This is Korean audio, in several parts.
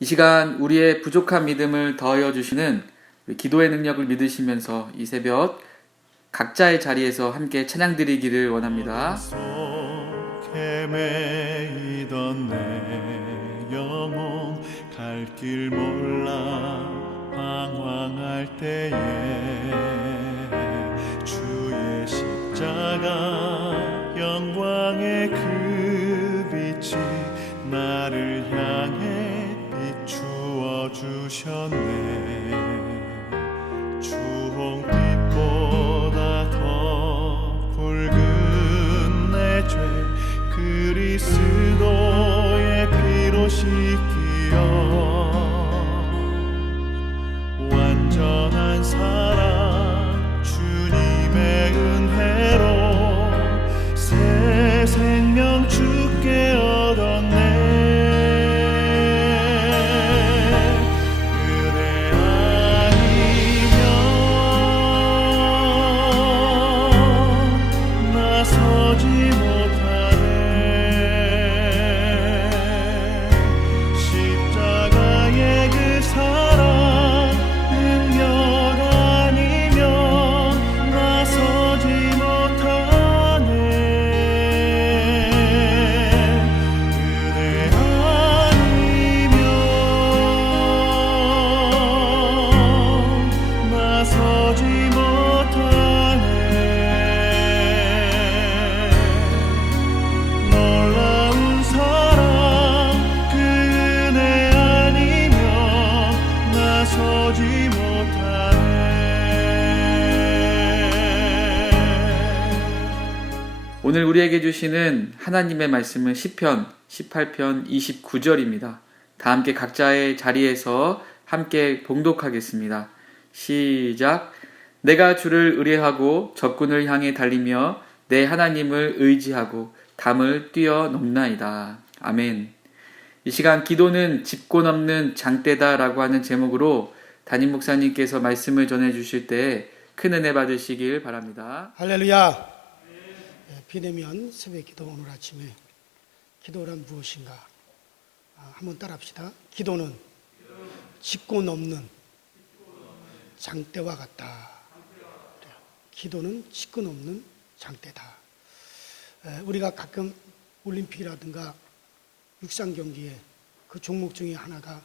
이 시간 우리의 부족한 믿음을 더하여 주시는 기도의 능력을 믿으시면서 이 새벽 각자의 자리에서 함께 찬양 드리기를 원합니다. 헤매이던 내 영혼 갈 길 몰라 방황할 때에 주의 십자가 영광의 그 빛이 나를 향해 비추어 주셨네. 주홍빛보다 더 붉은 내 죄 그리스도의 피로 씻기어 완전한 사랑 주님의 은혜로 새 생명 주께 얻었네. 오늘 우리에게 주시는 하나님의 말씀은 시편 18편 29절입니다. 다 함께 각자의 자리에서 함께 봉독하겠습니다. 시작. 내가 주를 의뢰하고 적군을 향해 달리며 내 하나님을 의지하고 담을 뛰어넘나이다. 아멘. 이 시간 기도는 짚고 넘는 장대다라고 하는 제목으로 담임 목사님께서 말씀을 전해주실 때 큰 은혜 받으시길 바랍니다. 할렐루야. 비대면 새벽 기도 오늘 아침에 기도란 무엇인가 한번 따라합시다. 기도는 짚고 넘는 장대와 같다. 기도는 짚고 넘는 장대다. 우리가 가끔 올림픽이라든가 육상 경기에 그 종목 중에 하나가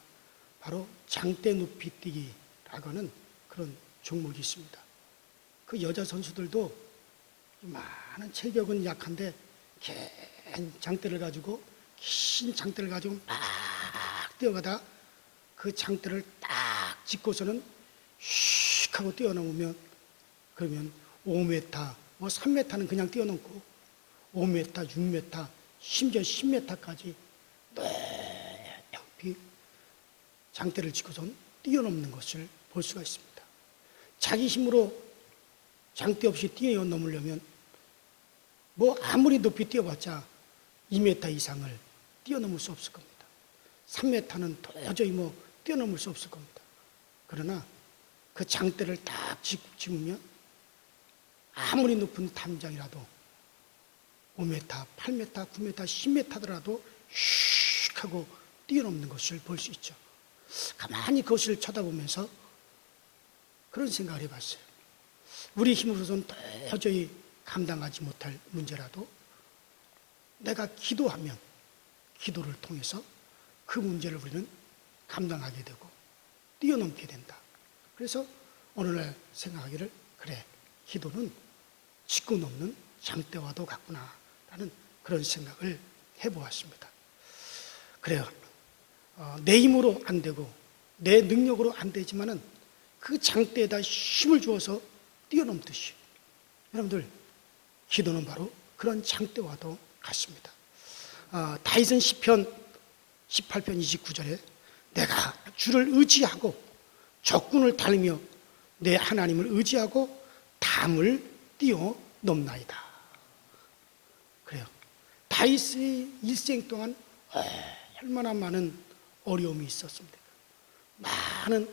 바로 장대 높이 뛰기라고 하는 그런 종목이 있습니다. 그 여자 선수들도 많은 체격은 약한데 긴 장대를 가지고 막 뛰어가다 그 장대를 딱 짚고서는 슉 하고 뛰어넘으면 그러면 5m, 3m는 그냥 뛰어넘고 5m, 6m, 심지어 10m까지 높이 장대를 짚고선 뛰어넘는 것을 볼 수가 있습니다. 자기 힘으로 장대 없이 뛰어넘으려면 아무리 높이 뛰어봤자 2m 이상을 뛰어넘을 수 없을 겁니다. 3m는 도저히 뛰어넘을 수 없을 겁니다. 그러나 그 장대를 딱 짚으면 아무리 높은 탐장이라도 5m, 8m, 9m, 10m더라도 슉 하고 뛰어넘는 것을 볼 수 있죠. 가만히 그것을 쳐다보면서 그런 생각을 해봤어요. 우리 힘으로서는 도저히 감당하지 못할 문제라도 내가 기도하면 기도를 통해서 그 문제를 우리는 감당하게 되고 뛰어넘게 된다. 그래서 오늘날 생각하기를 그래, 기도는 짚고 넘는 장대와도 같구나 라는 그런 생각을 해보았습니다. 그래요. 내 힘으로 안 되고 내 능력으로 안 되지만은 그 장대에다 힘을 주어서 뛰어넘듯이 여러분들 기도는 바로 그런 장대와도 같습니다. 다윗은 시편 18편 29절에 내가 주를 의지하고 적군을 달리며 내 하나님을 의지하고 담을 뛰어넘나이다. 그래요. 다윗의 일생 동안 얼마나 많은 어려움이 있었습니까? 많은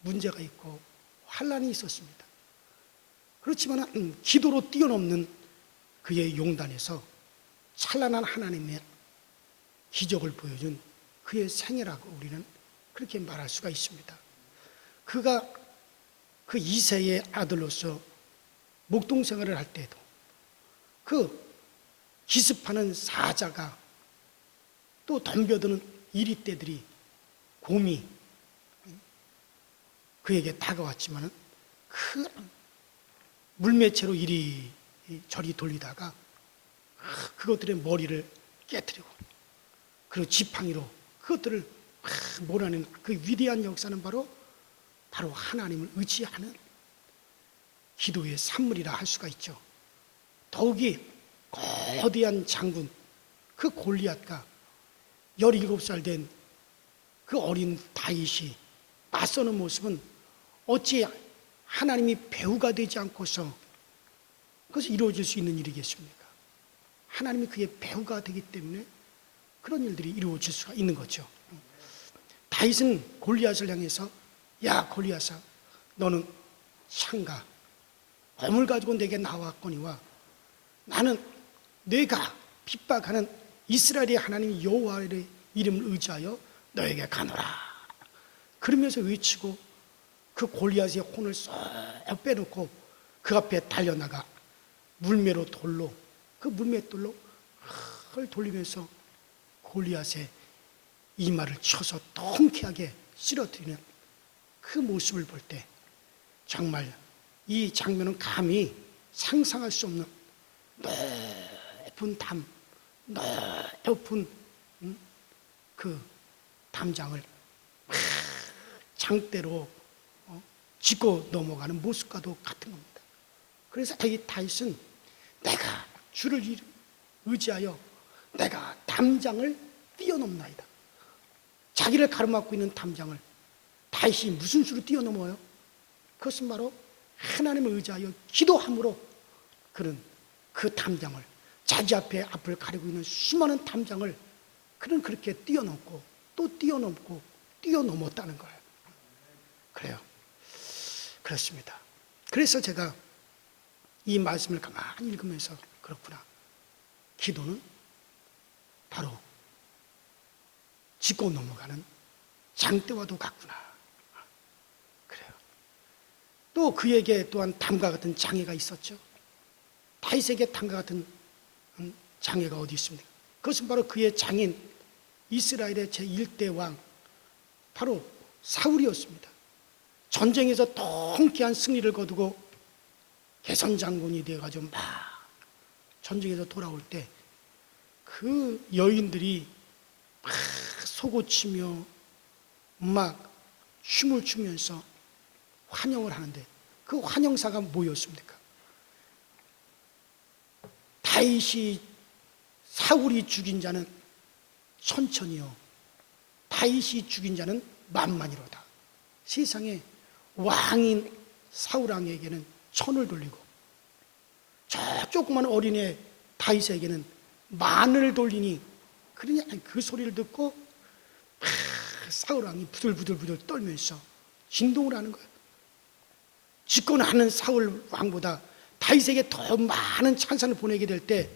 문제가 있고 환난이 있었습니다. 그렇지만 기도로 뛰어넘는 그의 용단에서 찬란한 하나님의 기적을 보여준 그의 생애라고 우리는 그렇게 말할 수가 있습니다. 그가 그 이세의 아들로서 목동 생활을 할 때에도 그 기습하는 사자가 또 덤벼드는 이리떼들이 곰이 그에게 다가왔지만 그 물매체로 이리저리 돌리다가 그것들의 머리를 깨뜨리고 그리고 지팡이로 그것들을 몰아내는 그 위대한 역사는 바로 하나님을 의지하는 기도의 산물이라 할 수가 있죠. 더욱이 거대한 장군 그 골리앗과 17살 된 그 어린 다윗이 맞서는 모습은 어찌 하나님이 배우가 되지 않고서 그것이 이루어질 수 있는 일이겠습니까? 하나님이 그의 배우가 되기 때문에 그런 일들이 이루어질 수가 있는 거죠. 다윗은 골리앗을 향해서 야 골리앗아 너는 창과 검을 가지고 내게 나왔거니와 나는 내가 핍박하는 이스라엘의 하나님 여호와의 이름을 의지하여 너에게 가노라. 그러면서 외치고 그 골리앗의 혼을 쏙 빼놓고 그 앞에 달려나가 물매로 돌로 그 물맷돌로 헐 돌리면서 골리앗의 이마를 쳐서 통쾌하게 쓰러뜨리는 그 모습을 볼 때 정말 이 장면은 감히 상상할 수 없는 높은 높은 그 담장을 장대로 짚고 넘어가는 모습과도 같은 겁니다. 그래서 이 다윗은 내가 주를 의지하여 내가 담장을 뛰어넘나이다. 자기를 가로막고 있는 담장을 다윗이 무슨 수로 뛰어넘어요? 그것은 바로 하나님을 의지하여 기도함으로 그는 그 담장을 자기 앞을 가리고 있는 수많은 담장을 그는 그렇게 뛰어넘고 또 뛰어넘고 뛰어넘었다는 거예요. 그래요. 그렇습니다. 그래서 제가 이 말씀을 가만히 읽으면서 그렇구나. 기도는 바로 짚고 넘어가는 장대와도 같구나. 그래요. 또 그에게 또한 담과 같은 장애가 있었죠. 다윗에게 담과 같은 장애가 어디 있습니까? 그것은 바로 그의 장인 이스라엘의 제1대 왕 바로 사울이었습니다. 전쟁에서 통쾌한 승리를 거두고 개선 장군이 되어가지고 막 전쟁에서 돌아올 때 그 여인들이 막 속옷치며 막 춤을 추면서 환영을 하는데 그 환영사가 뭐였습니까? 다윗이 사울이 죽인 자는 천천히요 다윗이 죽인 자는 만만이로다. 세상에 왕인 사울 왕에게는 천을 돌리고 저 조그만 어린애 다윗에게는 만을 돌리니 그러냐 그 소리를 듣고 사울 왕이 부들부들 떨면서 진동을 하는 거예요. 집권하는 사울 왕보다 다윗에게 더 많은 찬산을 보내게 될 때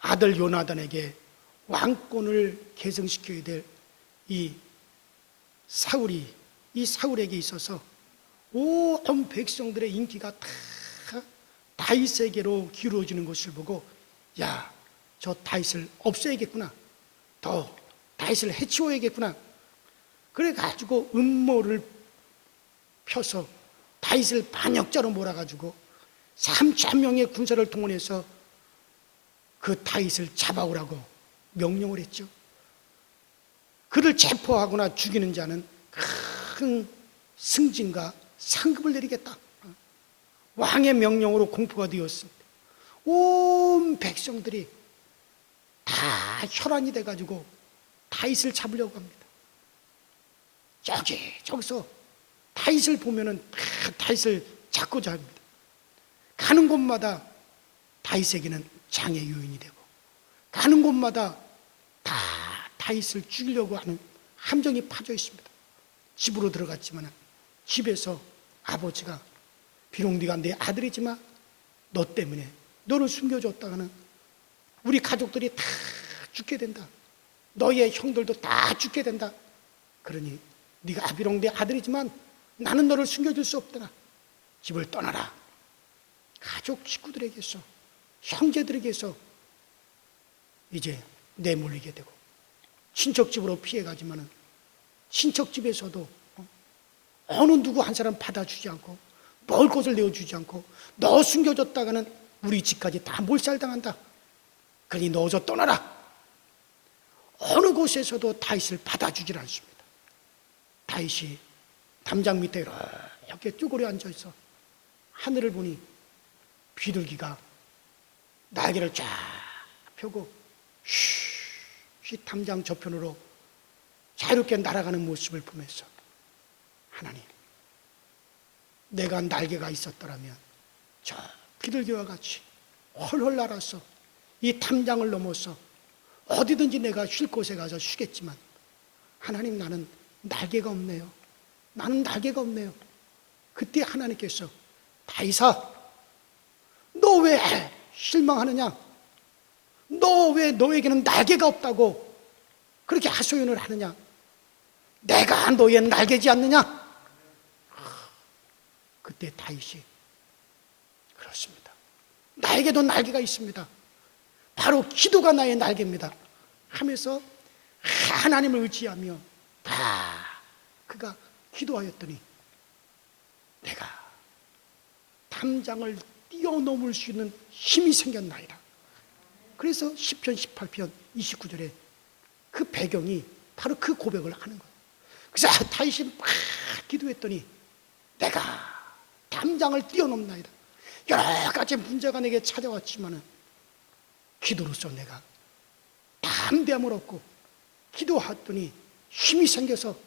아들 요나단에게 왕권을 계승시켜야 될 이 사울에게 있어서 온 백성들의 인기가 다 다윗에게로 기울어지는 것을 보고 야, 저 다윗을 없애야겠구나. 더 다윗을 해치워야겠구나. 그래가지고 음모를 펴서 다윗을 반역자로 몰아가지고 3,000명의 군사를 동원해서 그 다윗을 잡아오라고 명령을 했죠. 그를 체포하거나 죽이는 자는 큰 승진과 상급을 내리겠다. 왕의 명령으로 공포가 되었습니다. 온 백성들이 다 혈안이 돼가지고 다윗을 잡으려고 합니다. 저기서 다윗을 보면은 다윗을 잡고자 합니다. 가는 곳마다 다윗에게는 장애 요인이 되고 가는 곳마다 다 다윗을 죽이려고 하는 함정이 파져 있습니다. 집으로 들어갔지만 집에서 아버지가 비록 네가 내 아들이지만 너 때문에 너를 숨겨줬다가는 우리 가족들이 다 죽게 된다. 너의 형들도 다 죽게 된다. 그러니 네가 아비롱 내 아들이지만 나는 너를 숨겨줄 수 없더라. 집을 떠나라. 가족 식구들에게서, 형제들에게서 이제 내몰리게 되고, 친척 집으로 피해가지만은 친척 집에서도 어느 누구 한 사람 받아주지 않고, 먹을 것을 내어주지 않고, 너 숨겨줬다가는 우리 집까지 다 몰살당한다. 그러니 너 어서 떠나라. 어느 곳에서도 다윗을 받아주질 않습니다. 다윗이 담장 밑에 이렇게 쭈그려 앉아있어 하늘을 보니 비둘기가 날개를 쫙 펴고 쉬 담장 저편으로 자유롭게 날아가는 모습을 보면서, 하나님, 내가 날개가 있었더라면 저 비둘기와 같이 헐헐 날아서 이 담장을 넘어서 어디든지 내가 쉴 곳에 가서 쉬겠지만, 하나님, 나는 날개가 없네요. 나는 날개가 없네요. 그때 하나님께서, 다윗아, 너 왜 실망하느냐? 너 왜 너에게는 날개가 없다고 그렇게 하소연을 하느냐? 내가 너의 날개지 않느냐? 그때 다윗이, 그렇습니다, 나에게도 날개가 있습니다. 바로 기도가 나의 날개입니다 하면서 하나님을 의지하며 그가 기도하였더니 내가 담장을 뛰어넘을 수 있는 힘이 생겼나이다. 그래서 시편 18편 29절에 그 배경이 바로 그 고백을 하는 거예요. 그래서 다윗이 막 기도했더니 내가 담장을 뛰어넘나이다. 여러 가지 문제가 내게 찾아왔지만은 기도로서 내가 담대함을 얻고 기도했더니 힘이 생겨서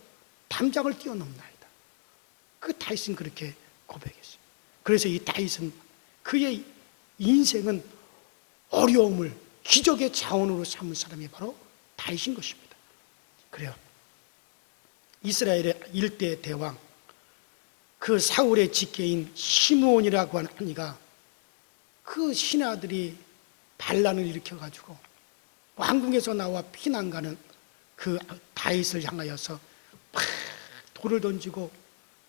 담장을 뛰어넘나이다. 그 다윗은 그렇게 고백했어요. 그래서 이 다윗은, 그의 인생은 어려움을 기적의 자원으로 삼은 사람이 바로 다윗인 것입니다. 그래요, 이스라엘의 일대 대왕 그 사울의 직계인 시므온이라고 하는 이가 그 신하들이 반란을 일으켜가지고 왕궁에서 나와 피난 가는 그 다윗을 향하여서 막 돌을 던지고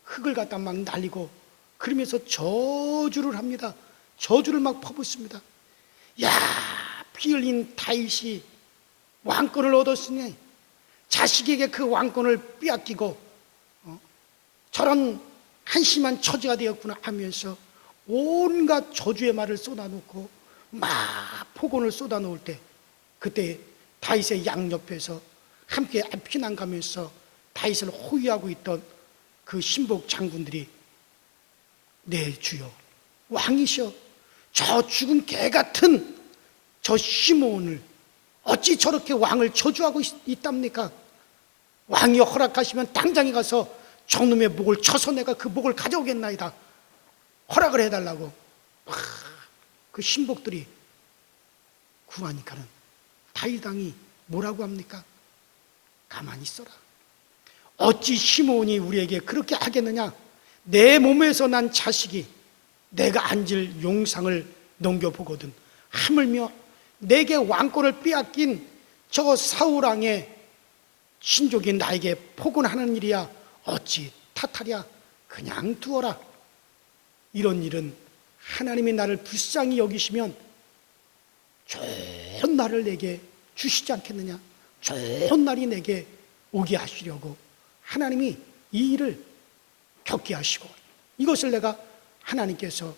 흙을 갖다 막 날리고 그러면서 저주를 합니다. 저주를 막 퍼붓습니다. 야, 피 흘린 다윗이 왕권을 얻었으니 자식에게 그 왕권을 빼앗기고 저런 한심한 처지가 되었구나 하면서 온갖 저주의 말을 쏟아놓고 막 폭언을 쏟아놓을 때, 그때 다윗의 양옆에서 함께 피난 가면서 다윗을 호위하고 있던 그 신복 장군들이, 네 주여, 왕이셔, 저 죽은 개 같은 저 시므온을 어찌 저렇게 왕을 저주하고 있답니까? 왕이 허락하시면 당장에 가서 저놈의 목을 쳐서 내가 그 목을 가져오겠나이다. 허락을 해달라고 그 신복들이 구하니까는 다윗 왕이 뭐라고 합니까? 가만히 있어라. 어찌 시므온이 우리에게 그렇게 하겠느냐? 내 몸에서 난 자식이 내가 앉을 용상을 넘겨보거든 하물며 내게 왕권을 빼앗긴 저 사울 왕의 신족이 나에게 폭언하는 일이야 어찌 탓하랴? 그냥 두어라. 이런 일은 하나님이 나를 불쌍히 여기시면 좋은 날을 내게 주시지 않겠느냐? 좋은 날이 내게 오게 하시려고 하나님이 이 일을 겪게 하시고, 이것을 내가 하나님께서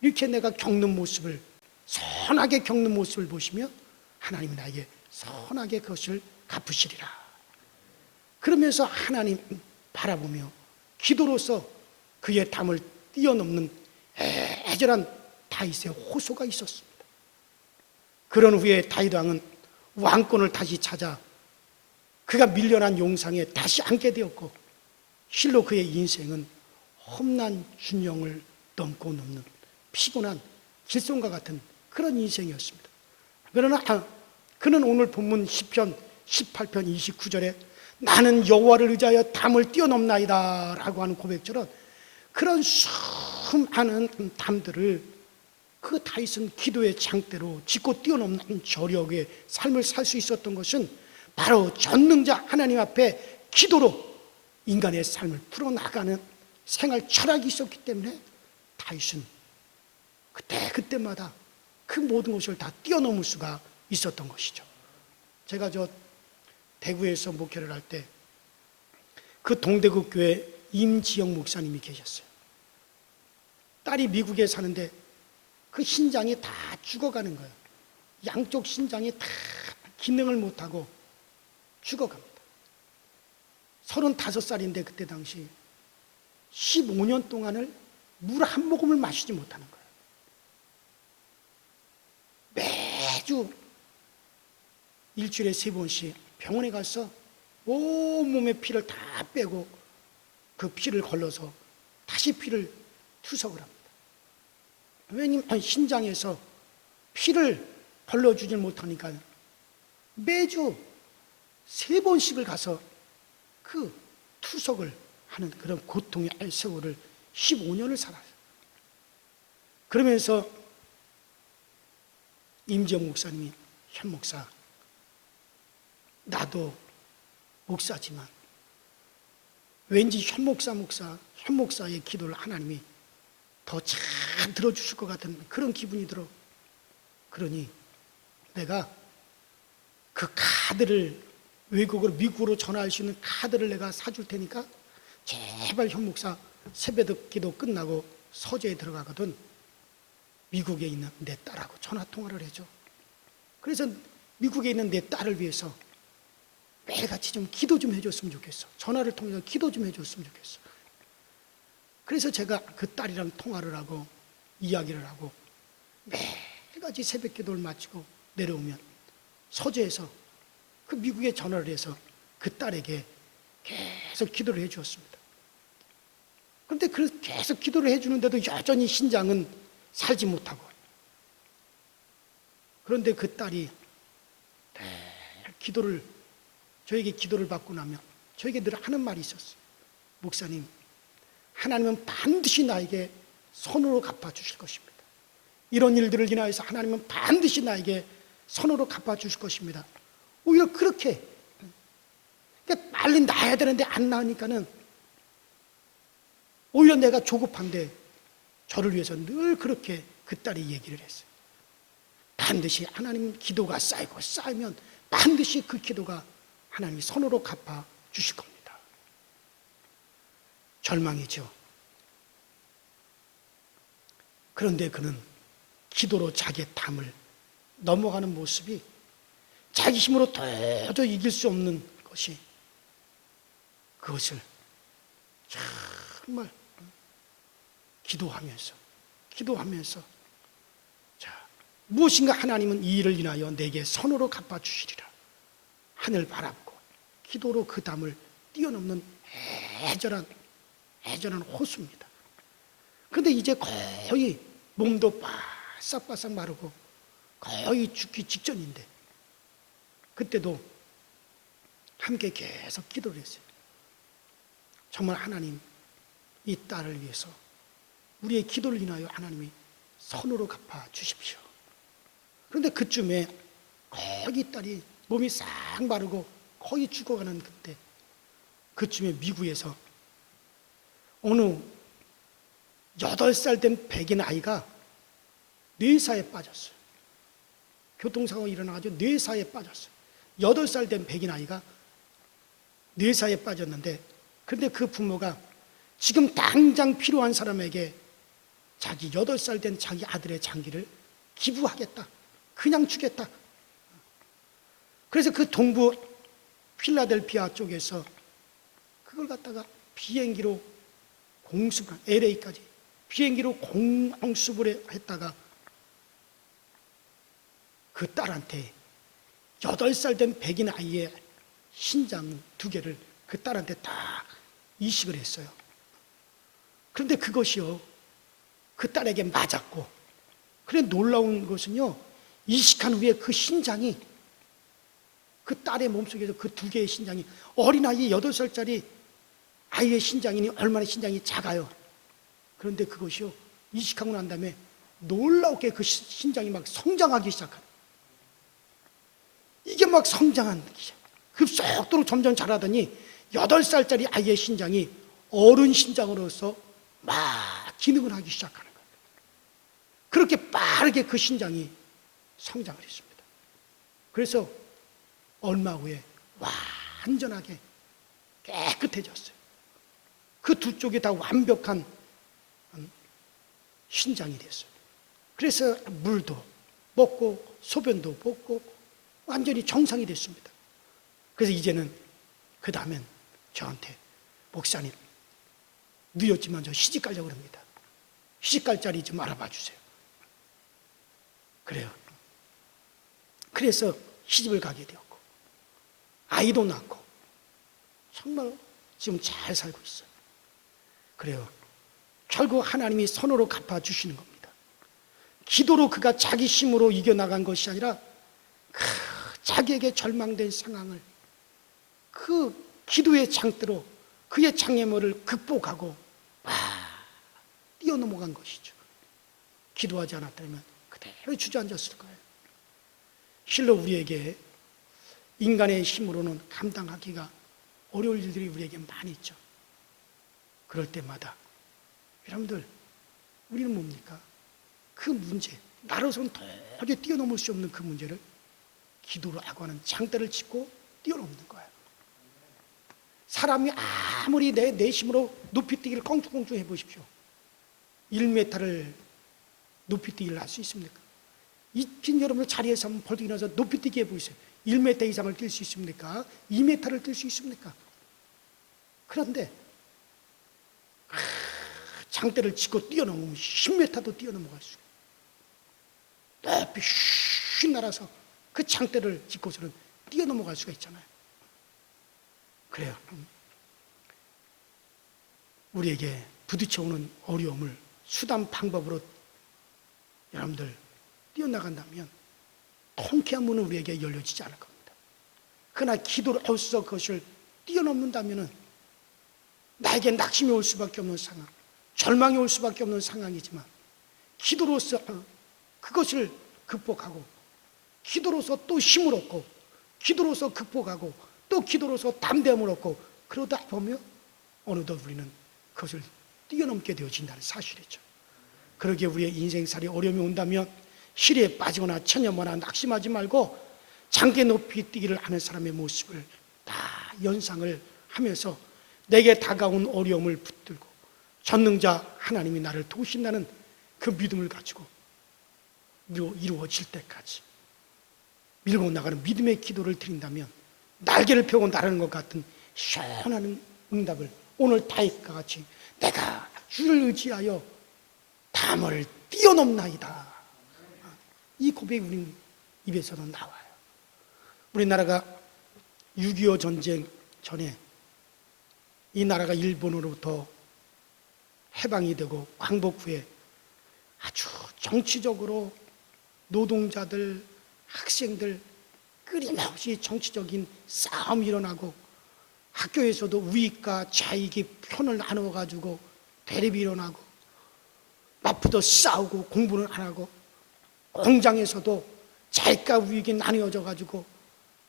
이렇게 내가 겪는 모습을, 선하게 겪는 모습을 보시며 하나님이 나에게 선하게 그것을 갚으시리라. 그러면서 하나님 바라보며 기도로서 그의 담을 뛰어넘는 애절한 다윗의 호소가 있었습니다. 그런 후에 다윗 왕은 왕권을 다시 찾아 그가 밀려난 용상에 다시 앉게 되었고, 실로 그의 인생은 험난 준영을 넘고 넘는 피곤한 길송과 같은 그런 인생이었습니다. 그러나 그는 오늘 본문 시편 18편 29절에 나는 여호와를 의지하여 담을 뛰어넘나이다 라고 하는 고백처럼 그런 수많은 담들을 그 다윗은 기도의 장대로 짚고 뛰어넘는 저력의 삶을 살 수 있었던 것은 바로 전능자 하나님 앞에 기도로 인간의 삶을 풀어나가는 생활 철학이 있었기 때문에 다윗은 그때마다 그 모든 것을 다 뛰어넘을 수가 있었던 것이죠. 제가 대구에서 목회를 할 때 그 동대구 교회 임지영 목사님이 계셨어요. 딸이 미국에 사는데 그 신장이 다 죽어가는 거예요. 양쪽 신장이 다 기능을 못하고 죽어갑니다. 35살인데 그때 당시 15년 동안을 물 한 모금을 마시지 못하는 거예요. 매주 일주일에 3번씩 병원에 가서 온몸의 피를 다 빼고 그 피를 걸러서 다시 피를 투석을 합니다. 왜냐하면 신장에서 피를 걸러주지 못하니까 매주 3번씩을 가서 그 투석을 하는 그런 고통의 세월을 15년을 살아요. 그러면서 임지영 목사님이 현 목사, 나도 목사지만 왠지 현 목사의 기도를 하나님이 더 잘 들어주실 것 같은 그런 기분이 들어. 그러니 내가 그 카드를 미국으로 전화할 수 있는 카드를 내가 사줄 테니까 제발 현 목사 새벽 기도 끝나고 서재에 들어가거든 미국에 있는 내 딸하고 전화 통화를 해줘. 그래서 미국에 있는 내 딸을 위해서 매일같이 좀 기도 좀 해줬으면 좋겠어. 전화를 통해서 기도 좀 해줬으면 좋겠어. 그래서 제가 그 딸이랑 통화를 하고 이야기를 하고 매일같이 새벽 기도를 마치고 내려오면 서재에서 그 미국에 전화를 해서 그 딸에게 계속 기도를 해 주었습니다. 그런데 계속 기도를 해 주는데도 여전히 신장은 살지 못하고, 그런데 그 딸이 저에게 기도를 받고 나면 저에게 늘 하는 말이 있었어요. 목사님, 하나님은 반드시 나에게 선으로 갚아주실 것입니다. 이런 일들을 인하여서 하나님은 반드시 나에게 선으로 갚아주실 것입니다. 오히려 그렇게 빨리 낳아야 되는데 안 낳으니까는 오히려 내가 조급한데 저를 위해서 늘 그렇게 그 딸이 얘기를 했어요. 반드시 하나님 기도가 쌓이면 반드시 그 기도가 하나님이 선으로 갚아주실 겁니다. 절망이죠. 그런데 그는 기도로 자기의 담을 넘어가는 모습이 자기 힘으로 도저히 이길 수 없는 것이, 그것을 정말 기도하면서 자, 무엇인가 하나님은 이 일을 인하여 내게 선으로 갚아주시리라 하늘 바라보고 기도로 그 담을 뛰어넘는 애절한 호수입니다. 그런데 이제 거의 몸도 바싹바싹 마르고 거의 죽기 직전인데 그때도 함께 계속 기도를 했어요. 정말 하나님, 이 딸을 위해서 우리의 기도를 인하여 하나님이 선으로 갚아 주십시오. 그런데 그쯤에 거기 딸이 몸이 싹 마르고 거의 죽어가는 그쯤에 미국에서 어느 8살 된 백인 아이가 뇌사에 빠졌어요. 교통사고가 일어나가지고 뇌사에 빠졌어요. 8살 된 백인 아이가 뇌사에 빠졌는데, 그런데 그 부모가 지금 당장 필요한 사람에게 자기 8살 된 자기 아들의 장기를 기부하겠다, 그냥 주겠다. 그래서 그 동부 필라델피아 쪽에서 그걸 갖다가 비행기로 공습을, LA까지 비행기로 공습을 했다가 그 딸한테 8살 된 백인 아이의 신장 2개를 그 딸한테 다 이식을 했어요. 그런데 그것이요, 그 딸에게 맞았고, 그래 놀라운 것은요, 이식한 후에 그 신장이, 그 딸의 몸속에서 그 2개의 신장이, 어린아이 8살짜리 아이의 신장이니 얼마나 신장이 작아요. 그런데 그것이요, 이식하고 난 다음에 놀랍게 그 신장이 막 성장하기 시작한, 이게 막 성장한 급속도로 점점 자라더니 8살짜리 아이의 신장이 어른 신장으로서 막 기능을 하기 시작하는 거예요. 그렇게 빠르게 그 신장이 성장을 했습니다. 그래서 얼마 후에 완전하게 깨끗해졌어요. 그 두 쪽이 다 완벽한 신장이 됐어요. 그래서 물도 먹고 소변도 먹고 완전히 정상이 됐습니다. 그래서 이제는 그 다음엔 저한테 목사님 늦었지만 저 시집 가려고 합니다. 시집 갈 자리 좀 알아봐 주세요. 그래요. 그래서 시집을 가게 되었고 아이도 낳고 정말 지금 잘 살고 있어요. 그래요. 결국 하나님이 선으로 갚아주시는 겁니다. 기도로 그가 자기 힘으로 이겨나간 것이 아니라 자기에게 절망된 상황을 그 기도의 장대로 그의 장애물을 극복하고 뛰어넘어간 것이죠. 기도하지 않았다면 그대로 주저앉았을 거예요. 실로 우리에게 인간의 힘으로는 감당하기가 어려울 일들이 우리에게 많이 있죠. 그럴 때마다 여러분들 우리는 뭡니까? 그 문제, 나로서는 도저히 뛰어넘을 수 없는 그 문제를 기도로 하고 하는 장대를 짚고 뛰어넘는 거예요. 사람이 아무리 내 힘으로 높이뛰기를 껑충껑충 해보십시오. 1m를 높이뛰기를 할 수 있습니까? 지금 여러분 자리에서 한번 벌떡 일어나서 높이뛰기 해보세요. 1m 이상을 뛸 수 있습니까? 2m를 뛸 수 있습니까? 그런데 장대를 짚고 뛰어넘으면 10m도 뛰어넘어갈 수 있어요. 높이 휙 날아서 그 장대를 짚고서는 뛰어넘어갈 수가 있잖아요. 그래요. 우리에게 부딪혀오는 어려움을 수단 방법으로 여러분들 뛰어나간다면 통쾌한 문은 우리에게 열려지지 않을 겁니다. 그러나 기도로서 그것을 뛰어넘는다면 나에게 낙심이 올 수밖에 없는 상황, 절망이 올 수밖에 없는 상황이지만 기도로서 그것을 극복하고 기도로서 또 힘을 얻고 기도로서 극복하고 또 기도로서 담대함을 얻고 그러다 보면 어느덧 우리는 그것을 뛰어넘게 되어진다는 사실이죠. 그러기에 우리의 인생살이 어려움이 온다면 시리에 빠지거나 천연거나 낙심하지 말고 장대 높이 뛰기를 하는 사람의 모습을 다 연상을 하면서 내게 다가온 어려움을 붙들고 전능자 하나님이 나를 도우신다는 그 믿음을 가지고 이루어질 때까지 밀고 나가는 믿음의 기도를 드린다면 날개를 펴고 나르는 것 같은 시원한 응답을 오늘 다윗과 같이 내가 주를 의지하여 담을 뛰어넘나이다. 이 고백이 우리 입에서도 나와요. 우리나라가 6.25 전쟁 전에 이 나라가 일본으로부터 해방이 되고 광복 후에 아주 정치적으로 노동자들, 학생들 끊임없이 정치적인 싸움이 일어나고 학교에서도 우익과 좌익이 편을 나누어가지고 대립이 일어나고 맞붙어 싸우고 공부는 안 하고 공장에서도 좌익과 우익이 나뉘어져가지고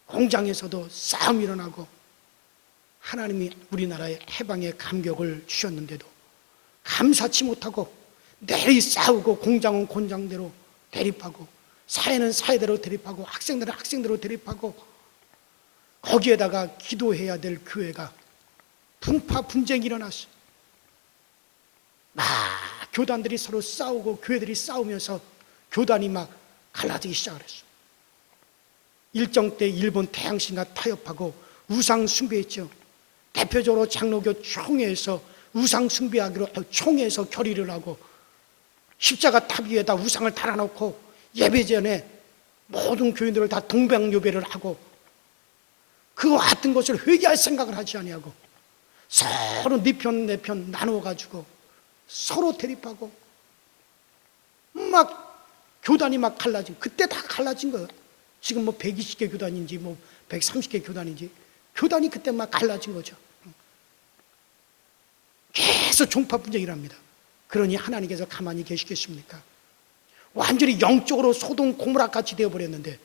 공장에서도 싸움이 일어나고 하나님이 우리나라에 해방의 감격을 주셨는데도 감사치 못하고 내리 싸우고 공장은 공장대로 대립하고 사회는 사회대로 대립하고 학생들은 학생대로 대립하고 거기에다가 기도해야 될 교회가 분파분쟁이 일어났어요. 막 교단들이 서로 싸우고 교회들이 싸우면서 교단이 막 갈라지기 시작을 했어요. 일정 때 일본 태양신과 타협하고 우상 숭배했죠. 대표적으로 장로교 총회에서 우상 숭배하기로 총회에서 결의를 하고 십자가 탑 위에다 우상을 달아놓고 예배 전에 모든 교인들을 다 동병요배를 하고 그와 같은 것을 회개할 생각을 하지 아니하고 서로 네 편 내 편 나누어가지고 서로 대립하고 막 교단이 막 갈라진 그때 다 갈라진 거예요. 지금 뭐 120개 교단인지 뭐 130개 교단인지 교단이 그때 막 갈라진 거죠. 계속 종파분쟁이랍니다. 그러니 하나님께서 가만히 계시겠습니까? 완전히 영적으로 소동 고무락 같이 되어버렸는데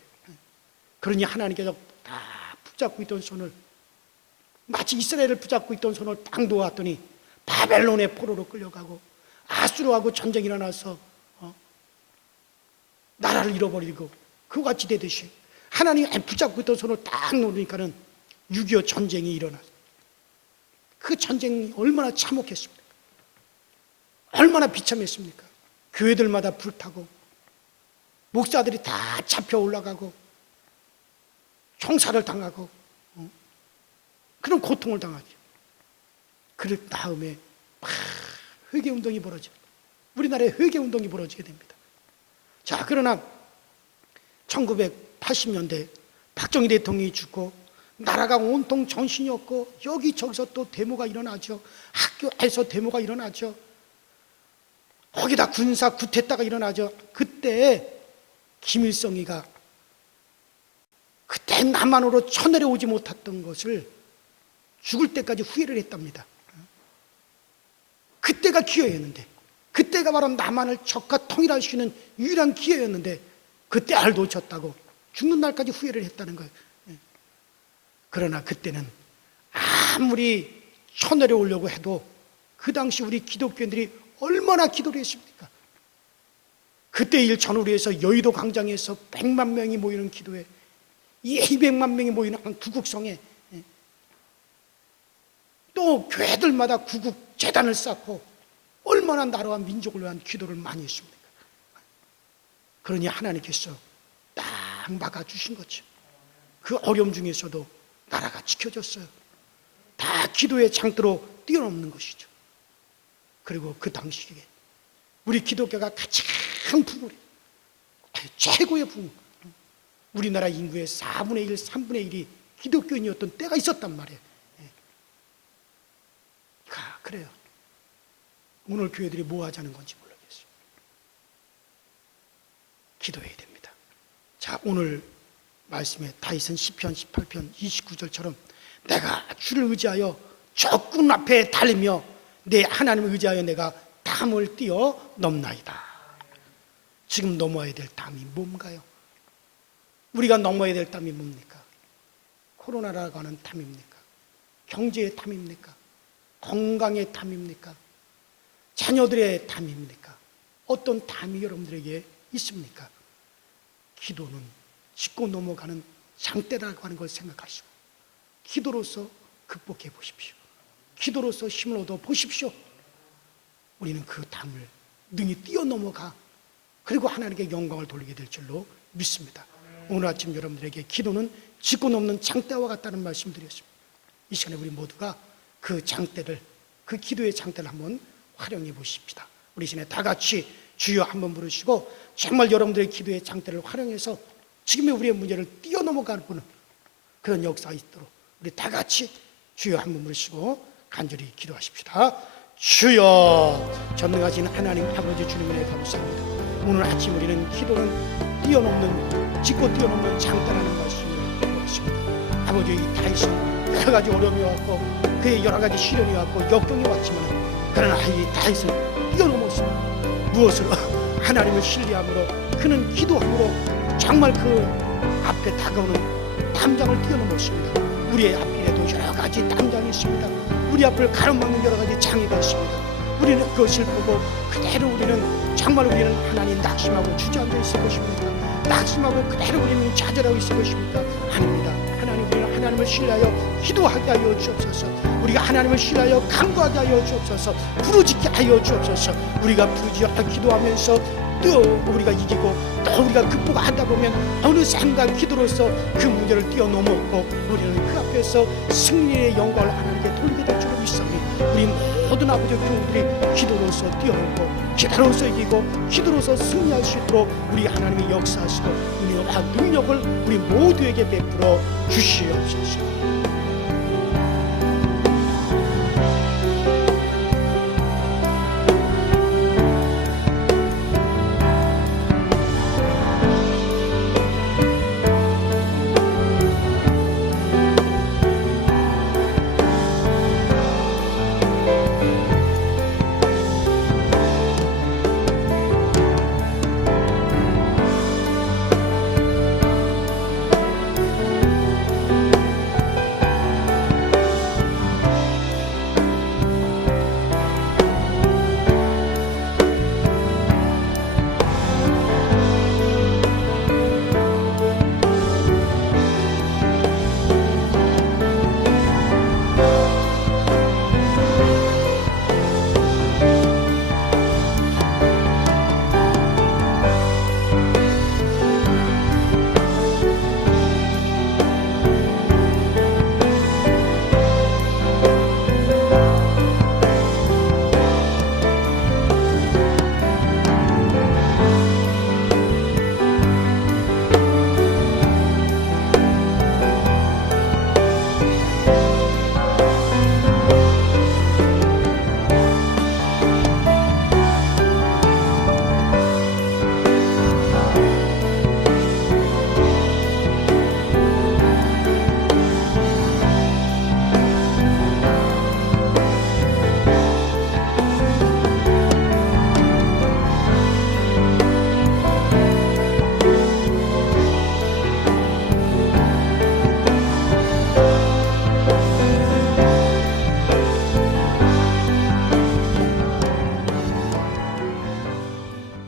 그러니 하나님께서 다 붙잡고 있던 손을 마치 이스라엘을 붙잡고 있던 손을 딱 놓았더니 바벨론의 포로로 끌려가고 아수르하고 전쟁이 일어나서 나라를 잃어버리고 그와 같이 되듯이 하나님이 붙잡고 있던 손을 딱 놓으니까는 6.25 전쟁이 일어났어요. 그 전쟁이 얼마나 참혹했습니까? 얼마나 비참했습니까? 교회들마다 불타고 목사들이 다 잡혀 올라가고 총살을 당하고 그런 고통을 당하죠. 그 다음에 막 회개운동이 벌어져요. 우리나라에 회개운동이 벌어지게 됩니다. 자, 그러나 1980년대 박정희 대통령이 죽고 나라가 온통 정신이 없고 여기저기서 또 데모가 일어나죠. 학교에서 데모가 일어나죠. 거기다 군사 쿠데타가 일어나죠. 그때 김일성이가 그때 남한으로 쳐내려오지 못했던 것을 죽을 때까지 후회를 했답니다. 그때가 기회였는데, 그때가 바로 남한을 적과 통일할 수 있는 유일한 기회였는데 그때 놓쳤다고 죽는 날까지 후회를 했다는 거예요. 그러나 그때는 아무리 쳐내려오려고 해도 그 당시 우리 기독교인들이 얼마나 기도를 했습니까? 그때 일 전후를 위해서 여의도 광장에서 100만 명이 모이는 기도회, 200만 명이 모이는 한 구국성에 또 교회들마다 구국 재단을 쌓고 얼마나 나라와 민족을 위한 기도를 많이 했습니까? 그러니 하나님께서 딱 막아주신 거죠. 그 어려움 중에서도 나라가 지켜졌어요. 다 기도의 장대로 뛰어넘는 것이죠. 그리고 그 당시에 우리 기독교가 가장 부귀 최고의 부귀, 우리나라 인구의 4분의 1, 3분의 1이 기독교인이었던 때가 있었단 말이에요. 그래요. 오늘 교회들이 뭐 하자는 건지 모르겠어요. 기도해야 됩니다. 자, 오늘 말씀에 다윗은 시편 18편 29절처럼 내가 주를 의지하여 적군 앞에 달리며 내 하나님을 의지하여 내가 담을 뛰어 넘나이다. 지금 넘어야 될 담이 뭔가요? 우리가 넘어야 될 담이 뭡니까? 코로나라고 하는 담입니까? 경제의 담입니까? 건강의 담입니까? 자녀들의 담입니까? 어떤 담이 여러분들에게 있습니까? 기도는 짚고 넘어가는 장대라고 하는 걸 생각하시고 기도로서 극복해 보십시오. 기도로서 힘을 얻어 보십시오. 우리는 그 담을 능히 뛰어넘어가 그리고 하나님께 영광을 돌리게 될 줄로 믿습니다. 오늘 아침 여러분들에게 기도는 짚고 넘는 장대와 같다는 말씀드렸습니다. 이 시간에 우리 모두가 그 장대를, 그 기도의 장대를 한번 활용해 보십시다. 우리 시간에 다 같이 주여 한번 부르시고 정말 여러분들의 기도의 장대를 활용해서 지금의 우리의 문제를 뛰어넘어가는 그런 역사가 있도록 우리 다 같이 주여 한번 부르시고 간절히 기도하십시다. 주여, 전능하신 하나님 아버지 주님의 감사합니다. 오늘 아침 우리는 기도는 뛰어넘는, 짚고 뛰어넘는 장대라는 말씀을 보았습니다. 아버지, 이 다윗은 여러 가지 어려움이 왔고 그의 여러 가지 시련이 왔고 역경이 왔지만 그러나 이 다윗은 뛰어넘었습니다. 무엇으로? 하나님을 신뢰함으로, 그는 기도함으로 정말 그 앞에 다가오는 담장을 뛰어넘었습니다. 우리의 앞에도 여러 가지 담장이 있습니다. 우리 앞을 가로막는 여러 가지 장애가 있습니다. 우리는 그것을 보고 그대로 우리는 정말 우리는 하나님 낙심하고 주저앉아 있을 것입니까? 낙심하고 그대로 우리는 좌절하고 있을 것입니까? 아닙니다. 하나님, 우리는 하나님을 신뢰하여 기도하게 하여 주옵소서. 우리가 하나님을 신뢰하여 간구하게 하여 주옵소서. 부르짖게 하여 주옵소서. 우리가 부르짖어 기도하면서 또 우리가 이기고 또 우리가 극복하다 보면 어느샌가 기도로서 그 문제를 뛰어넘었고 우리는 그 앞에서 승리의 영광을 하나님께 돌리게 될 줄로 믿사오니 우리 모든 아버지 교우들이 기도로서 뛰어넘고 기도로서 이기고 기도로서 승리할 수 있도록 우리 하나님이 역사하시고 은혜와 능력을 우리 모두에게 베풀어 주시옵소서.